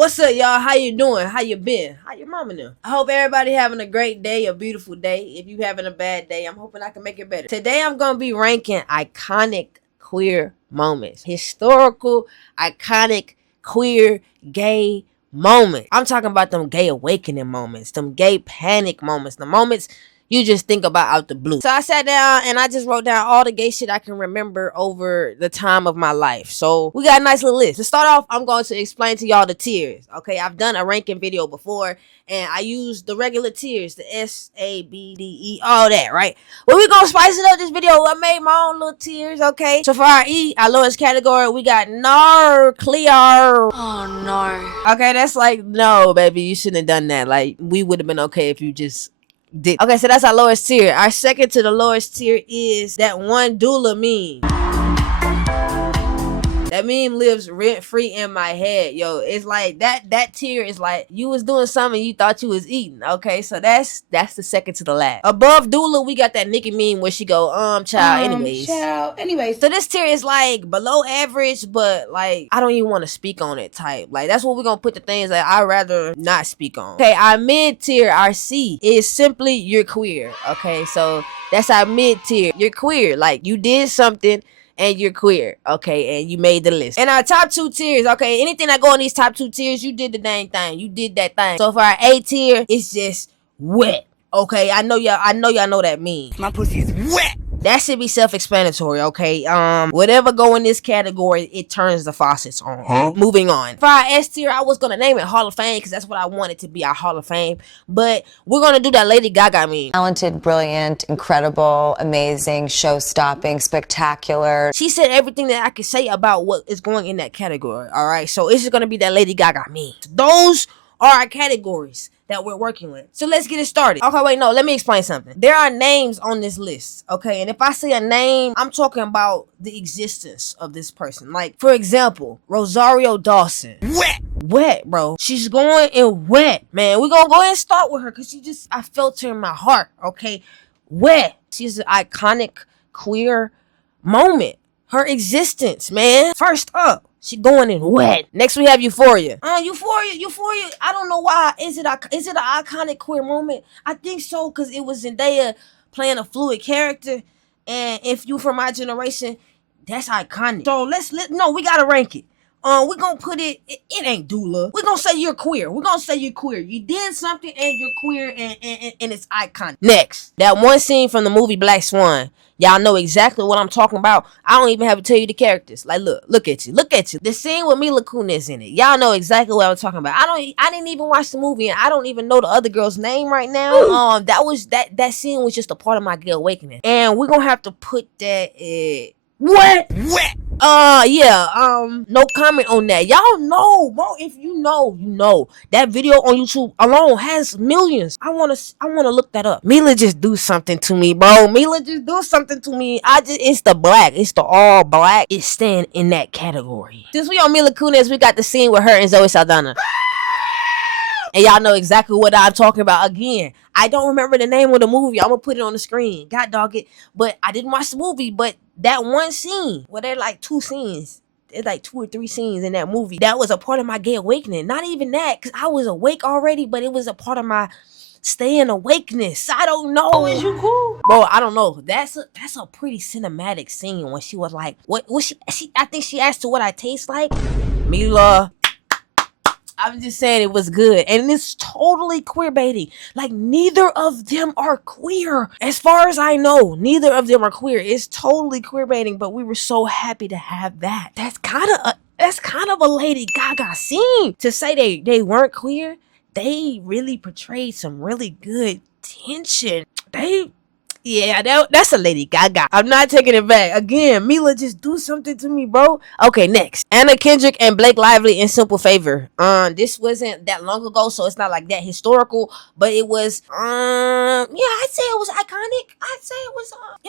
What's up, y'all? How you doing? How you been? How your mama now? I hope everybody having a great day, a beautiful day. If you having a bad day, I'm hoping I can make it better. Today, I'm gonna be ranking iconic queer moments, historical, iconic queer gay moments. I'm talking about them gay awakening moments, them gay panic moments, the moments you just think about out the blue. So I sat down and I just wrote down all the gay shit I can remember over the time of my life. So we got a nice little list. To start off, I'm going to explain to y'all the tiers. Okay, I've done a ranking video before and I used the regular tiers, the S, A, B, D, E, all that, right? Well, we gonna spice it up this video. I made my own little tiers, okay? So for our E, our lowest category, we got clear. Oh no. Okay, that's like, no, baby, you shouldn't have done that. Like, we would have been okay if you just did. Okay, so that's our lowest tier. Our second to the lowest tier is that one dula meme. That meme lives rent free in my head, yo. It's like that tier is like you was doing something you thought you was eating. Okay, so that's the second to the last. Above Dula, we got that Nicki meme where she go, child. Anyways. So this tier is like below average, but like I don't even want to speak on it type. Like that's what we're gonna put the things that I'd rather not speak on. Okay, our mid tier, our C, is simply you're queer. Okay, so that's our mid tier. You're queer. Like you did something and you're queer, okay, and you made the list. And our top two tiers, okay, anything that go in these top two tiers, you did the dang thing. You did that thing. So for our A tier, it's just wet. Okay, I know y'all know that meme. My pussy is wet. That should be self-explanatory, okay? Whatever go in this category, it turns the faucets on. Huh? Moving on. For our S tier, I was gonna name it Hall of Fame because that's what I wanted to be, our Hall of Fame. But we're gonna do that Lady Gaga meme. Talented, brilliant, incredible, amazing, show-stopping, spectacular. She said everything that I could say about what is going in that category, all right? So it's just gonna be that Lady Gaga meme. Those are our categories that we're working with. So let's get it started. Okay, wait, no, let me explain something. There are names on this list, okay? And if I say a name, I'm talking about the existence of this person. Like, for example, Rosario Dawson. Wet, bro. She's going in wet, man. We're gonna go ahead and start with her because I felt her in my heart, okay? Wet. She's an iconic queer moment. Her existence, man. First up, she going in wet. Next we have Euphoria. Euphoria. I don't know why. Is it an iconic queer moment? I think so because it was Zendaya playing a fluid character, and if you from my generation, that's iconic. So we gotta rank it. We're gonna put it ain't Dula. We're gonna say you're queer. We're gonna say you're queer. You did something and you're queer and it's iconic. Next, that one scene from the movie Black Swan. Y'all know exactly what I'm talking about. I don't even have to tell you the characters. Like, look at you. The scene with Mila Kunis in it. Y'all know exactly what I'm talking about. I didn't even watch the movie, and I don't even know the other girl's name right now. That scene was just a part of my gay awakening, and we're gonna have to put that. Wet. No comment on that. Y'all know, bro. If you know, you know. That video on YouTube alone has millions. I wanna look that up. Mila just do something to me, bro. It's the all black. It's staying in that category. Since we on Mila Kunis, we got the scene with her and Zoe Saldana. And y'all know exactly what I'm talking about. Again, I don't remember the name of the movie. I'm gonna put it on the screen. God dog it. But I didn't watch the movie. But that one scene, well, there are like two scenes. There's like 2 or 3 scenes in that movie. That was a part of my gay awakening. Not even that, because I was awake already, but it was a part of my staying awakeness. I don't know. Oh, is you cool? Bro, I don't know. That's a pretty cinematic scene when she was like, what was she I think she asked her what I taste like. Mila. I'm just saying it was good. And it's totally queer baiting. Like, neither of them are queer. As far as I know, neither of them are queer. It's totally queer baiting, but we were so happy to have that. That's kind of a Lady Gaga scene. To say they weren't queer, they really portrayed some really good tension. That's a Lady Gaga. I'm not taking it back. Again, Mila, just do something to me, bro. Okay, next. Anna Kendrick and Blake Lively in Simple Favor. This wasn't that long ago, so it's not like that historical, but it was, I'd say it was iconic. I'd say it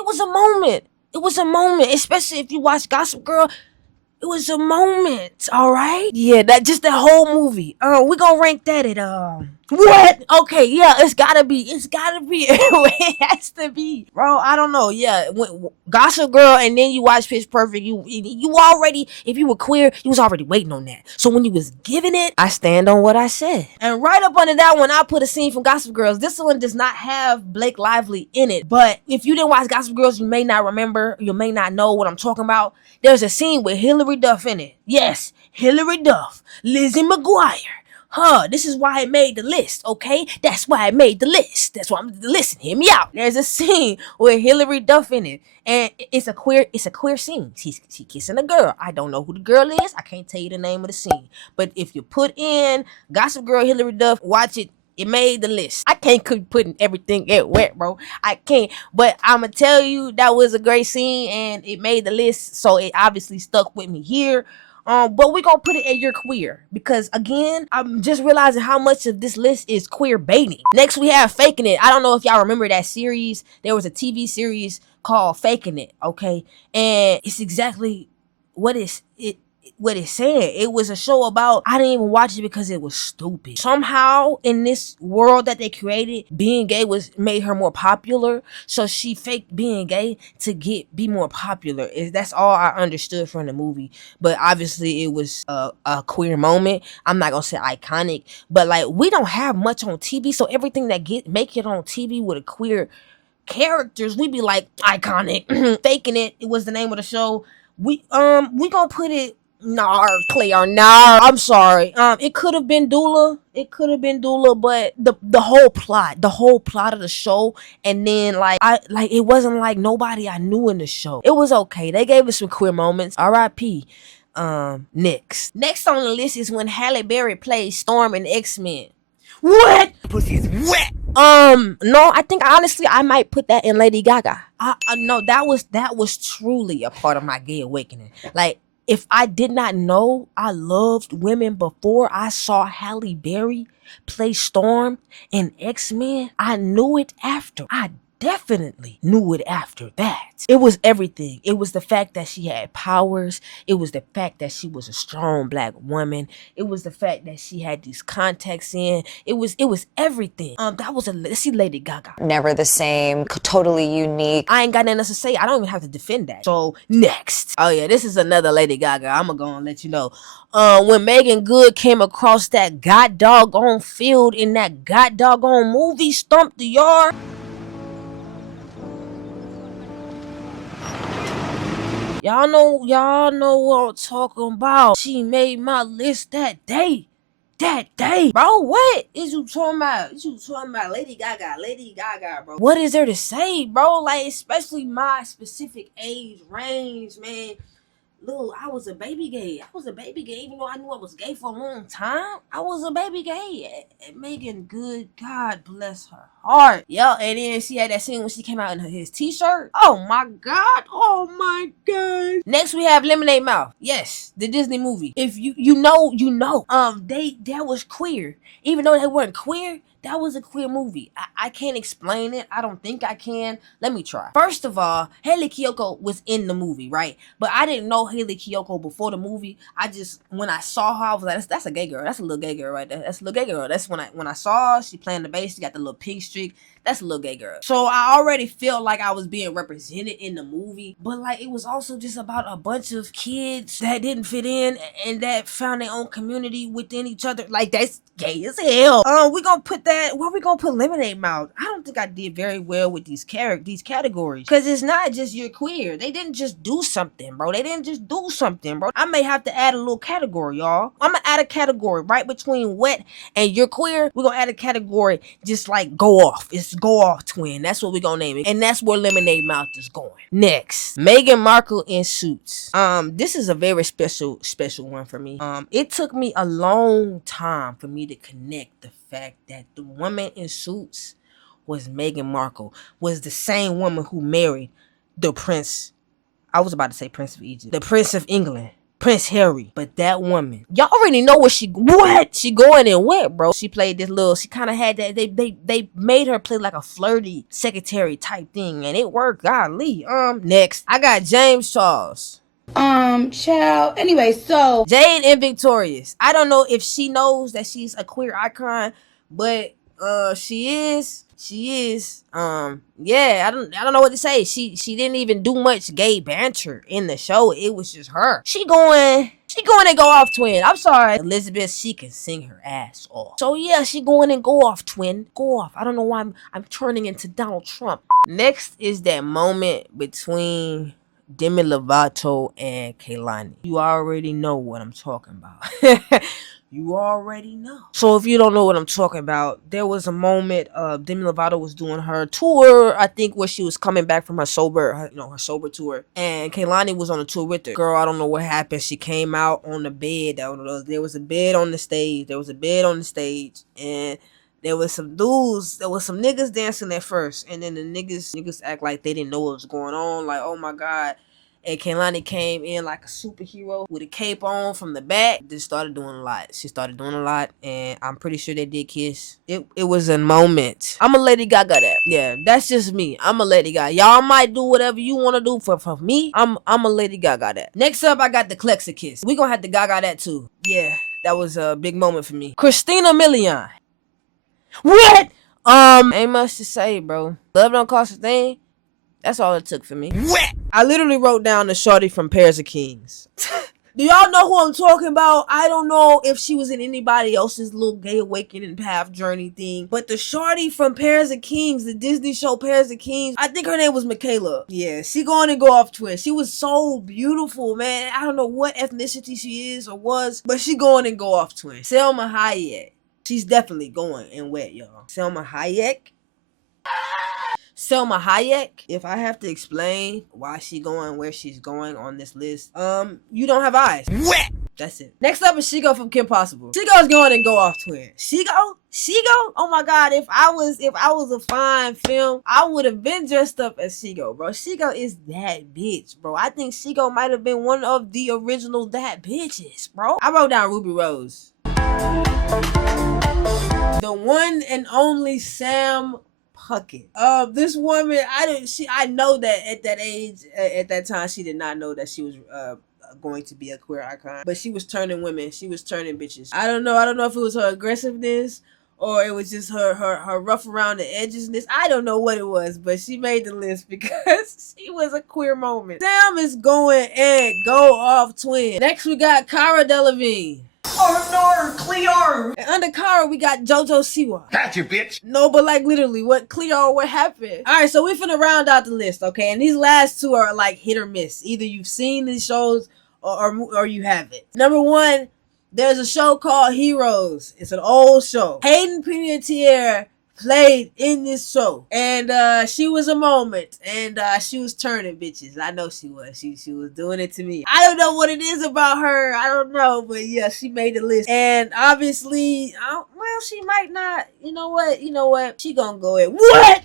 was a moment. It was a moment, especially if you watch Gossip Girl. It was a moment, all right? Yeah, that whole movie. We're gonna rank that at, What? Okay, yeah, it's gotta be. It has to be, bro. I don't know. Yeah, Gossip Girl, and then you watch Pitch Perfect. You already, if you were queer, you was already waiting on that. So when you was giving it, I stand on what I said. And right up under that one, I put a scene from Gossip Girls. This one does not have Blake Lively in it, but if you didn't watch Gossip Girls, you may not remember. You may not know what I'm talking about. There's a scene with Hilary Duff in it. Yes, Hilary Duff, Lizzie McGuire. This is why it made the list, okay? That's why it made the list. That's why listen, hear me out. There's a scene with Hilary Duff in it, and it's a queer scene. She kissing a girl. I don't know who the girl is. I can't tell you the name of the scene. But if you put in Gossip Girl Hilary Duff, watch it. It made the list. I can't keep putting everything in wet, bro. I can't. But I'ma tell you that was a great scene and it made the list. So it obviously stuck with me here. But we're gonna put it at you're queer because again, I'm just realizing how much of this list is queer baiting. Next, we have Faking It. I don't know if y'all remember that series. There was a TV series called Faking It, okay? And it's exactly what it's saying. It was a show about, I didn't even watch it because it was stupid. Somehow in this world that they created, being gay made her more popular. So she faked being gay to be more popular. That's all I understood from the movie. But obviously it was a queer moment. I'm not gonna say iconic, but like we don't have much on TV. So everything that make it on TV with a queer characters, we be like iconic. Faking It was the name of the show. We gonna put it Claire. I'm sorry. It could have been Dula. But the whole plot of the show, and then it wasn't like nobody I knew in the show. It was okay. They gave us some queer moments. R.I.P. Next on the list is when Halle Berry plays Storm in X-Men. What? Pussy's wet. No, I think honestly I might put that in Lady Gaga. No, that was truly a part of my gay awakening. Like, if I did not know I loved women before I saw Halle Berry play Storm in X-Men, I knew it after. I definitely knew it after that. It was everything. It was the fact that she had powers. It was the fact that she was a strong black woman. It was the fact that she had these contacts in. It was everything. See Lady Gaga. Never the same, totally unique. I ain't got nothing else to say. I don't even have to defend that. So next. Oh yeah, this is another Lady Gaga. I'ma go and let you know. When Megan Good came across that god doggone field in that god doggone movie, Stomp the Yard. Y'all know what I'm talking about. She made my list that day. Bro, what is you talking about? Lady Gaga, bro. What is there to say, bro? Like, especially my specific age range, man. Look, I was a baby gay. Even though I knew I was gay for a long time. I was a baby gay. Megan Good, God bless her heart. Yo, and then she had that scene when she came out in his t-shirt. Oh my God. Next we have Lemonade Mouth. Yes, the Disney movie. If you know. That was queer. Even though they weren't queer, that was a queer movie. I can't explain it. I don't think I can. Let me try. First of all, Haley Kiyoko was in the movie, right? But I didn't know Haley Kiyoko before the movie. When I saw her, I was like, that's a gay girl. That's a little gay girl right there. That's a little gay girl. That's when I saw her, she playing the bass, she got the little pink streak. That's a little gay girl. So I already felt like I was being represented in the movie. But like, it was also just about a bunch of kids that didn't fit in and that found their own community within each other. Like, that's gay as hell. We gonna put that, where we gonna put Lemonade Mouth? I don't think I did very well with these categories. Cause it's not just you're queer. They didn't just do something, bro. I may have to add a little category, y'all. I'm gonna add a category right between wet and you're queer. We're gonna add a category just like go off. It's go off twin. That's what we're gonna name it. And that's where Lemonade Mouth is going. Next, Meghan Markle in Suits. This is a very special one for me. It took me a long time for me to connect the fact that the woman in Suits was Meghan Markle, was the same woman who married the Prince. I was about to say Prince of Egypt. The Prince of England. Prince Harry. But that woman, y'all already know what she going in what, bro. She played this little, she kind of had that, they made her play like a flirty secretary type thing, and it worked. Golly. Next, I got James Charles. Child. Anyway, so Jade and Victorious. I don't know if she knows that she's a queer icon, but yeah, I don't know what to say. She didn't even do much gay banter in the show. It was just her. She going and go off, twin. I'm sorry, Elizabeth, she can sing her ass off. So yeah, she going and go off, twin. Go off. I don't know why I'm turning into Donald Trump. Next is that moment between Demi Lovato and Kehlani. You already know what I'm talking about. You already know. So if you don't know what I'm talking about, there was a moment Demi Lovato was doing her tour, I think, where she was coming back from her sober tour, and Kehlani was on the tour with her. Girl, I don't know what happened. She came out on the bed. There was a bed on the stage. And there was some dudes, there was some niggas dancing at first, and then the niggas act like they didn't know what was going on, like, oh my god. And Kehlani came in like a superhero with a cape on from the back. Just started doing a lot. She started doing a lot, and I'm pretty sure they did kiss. It was a moment. I'm a Lady Gaga that. Yeah, that's just me. I'm a Lady Gaga. Y'all might do whatever you want to do for me. I'm a Lady Gaga that. Next up, I got the Klexa kiss. We gonna have to Gaga that too. Yeah, that was a big moment for me. Christina Milian. What? Ain't much to say, bro. Love don't cost a thing. That's all it took for me. What? I literally wrote down the shorty from Pairs of Kings. Do y'all know who I'm talking about? I don't know if she was in anybody else's little gay awakening path journey thing, but the shorty from Pairs of Kings, the Disney show Pairs of Kings, I think her name was Michaela. Yeah, she going to go off twist. She was so beautiful, man. I don't know what ethnicity she is or was, but she going and go off twin. Selma Hayek. She's definitely going and wet, y'all. Selma Hayek. Selma Hayek, if I have to explain why she going where she's going on this list, you don't have eyes. Wet. That's it. Next up is Shigo from Kim Possible. Shigo's going and go off twin. Shigo? Oh my god, if I was a fine film, I would have been dressed up as Shigo, bro. Shigo is that bitch, bro. I think Shigo might have been one of the original that bitches, bro. I wrote down Ruby Rose. The one and only Sam Puckett. This woman, I know that at that age, at that time, she did not know that she was going to be a queer icon, but she was turning women, she was turning bitches. I don't know if it was her aggressiveness or it was just her rough around the edgesness. I don't know what it was, but she made the list because she was a queer moment. Sam is going and go off twin. Next we got Cara Delevingne. Oh no, Cleo! And under Cara, we got JoJo Siwa. Got you, bitch! No, but like literally, what happened? Alright, so we finna round out the list, okay? And these last two are like hit or miss. Either you've seen these shows or you haven't. Number one, there's a show called Heroes. It's an old show. Hayden Panettiere played in this show, and she was a moment, and she was turning bitches. I know she was. She was doing it to me. I don't know what it is about her. I don't know, but yeah, she made the list. And obviously, well, she might not. You know what? She gonna go at what?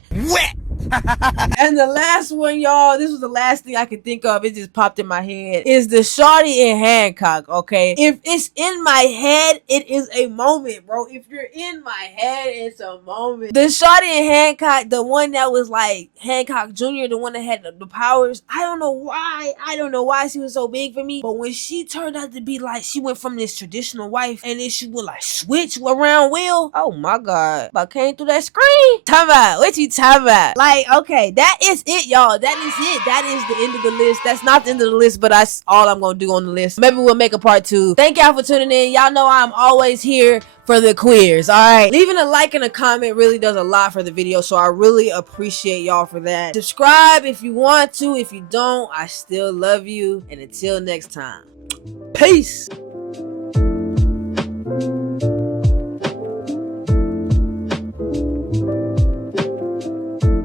And the last one, y'all, this was the last thing I could think of. It just popped in my head. Is the shorty in Hancock, okay? If it's in my head, it is a moment, bro. If you're in my head, it's a moment. The shorty in Hancock, the one that was like Hancock Jr., the one that had the powers, I don't know why she was so big for me. But when she turned out to be like, she went from this traditional wife and then she would like switch around Will. Oh my God. But came through that screen. Talk about, what you talking about? Like, okay, that is it, y'all. That is it. That is the end of the list. That's not the end of the list, but that's all I'm gonna do on the list. Maybe we'll make a part 2. Thank y'all for tuning in. Y'all know I'm always here for the queers. All right, leaving a like and a comment really does a lot for the video, so I really appreciate y'all for that. Subscribe if you want to. If you don't, I still love you. And until next time, peace.